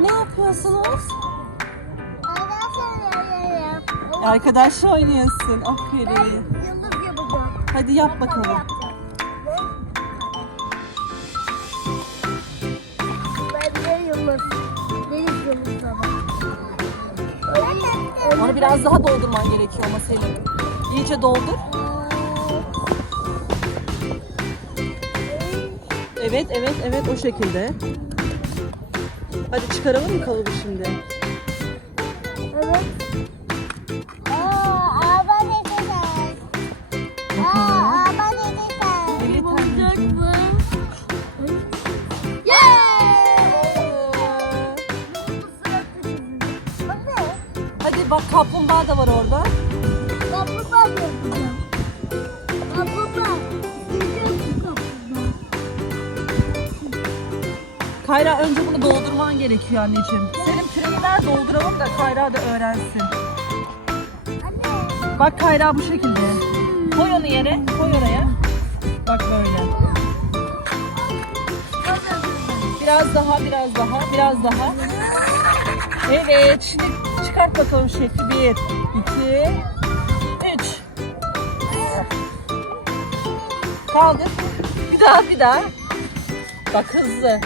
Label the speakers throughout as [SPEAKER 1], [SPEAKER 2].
[SPEAKER 1] Ne yapıyorsunuz? Arkadaşla oynuyorsun. Aferin.
[SPEAKER 2] yıldız yapacağım.
[SPEAKER 1] Hadi yap bakalım.
[SPEAKER 2] Ben de yıldız. Deniz yıldızı ama.
[SPEAKER 1] Onu biraz daha doldurman gerekiyor ama Selim. İyice doldur. Evet, evet, evet o şekilde. Hadi çıkaralım mı kalıbı şimdi?
[SPEAKER 2] Evet. Aa, araba ne güzel. Aa, araba ne güzel.
[SPEAKER 1] Hadi bak kaplumbağa da var orada.
[SPEAKER 2] Kaplumbağa yapacağım. Kaplumbağa.
[SPEAKER 1] Kayra önce bunu doldurman gerekiyor anneciğim. Selim küreği dolduralım da Kayra da öğrensin.
[SPEAKER 2] Anne.
[SPEAKER 1] Bak Kayra bu şekilde. Koy onu yere, koy oraya. Bak böyle. Biraz daha, biraz daha, biraz daha. Evet, şimdi çıkart bakalım şekli. Bir, iki, üç. Kaldır. Bir daha, bir daha. Bak hızlı.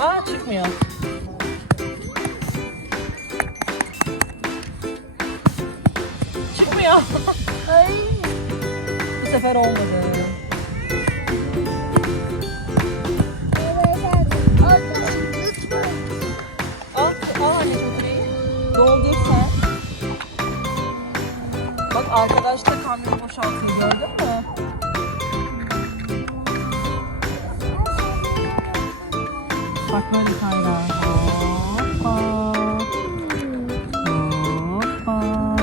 [SPEAKER 1] Aa çıkmıyor. Çıkmıyor.
[SPEAKER 2] Ay.
[SPEAKER 1] Bu sefer olmadı. Al, al anneciğim küreği. Doldur sen. Bak arkadaş da boşaltıyor gördün mü? Bak böyle kayra. Hoppa. Hoppa.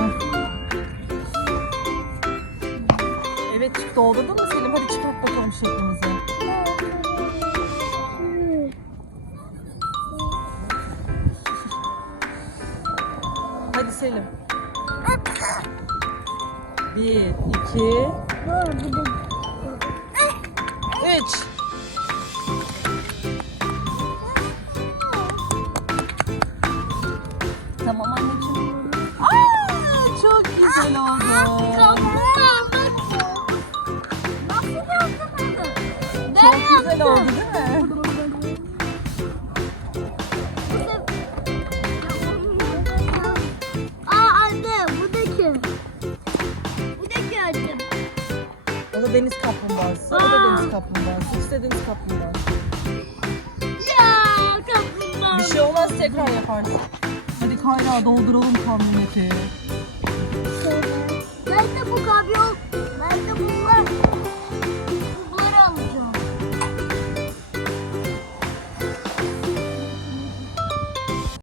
[SPEAKER 1] Evet çık doldurdun mu Selim? Hadi çıkart bakalım şeklimizi. Hadi Selim. Bir, iki, üç. Güzel oldu. Çok güzel oldu değil mi?
[SPEAKER 2] Aa anne bu da kim? Bu da kim annem?
[SPEAKER 1] O da deniz kaplumbağası. O da deniz kaplumbağası. De deniz kaplumbağası.
[SPEAKER 2] Ya kaplumbağa.
[SPEAKER 1] Bir şey olmaz tekrar yaparsın. Hadi kaynağı dolduralım kamyoneti.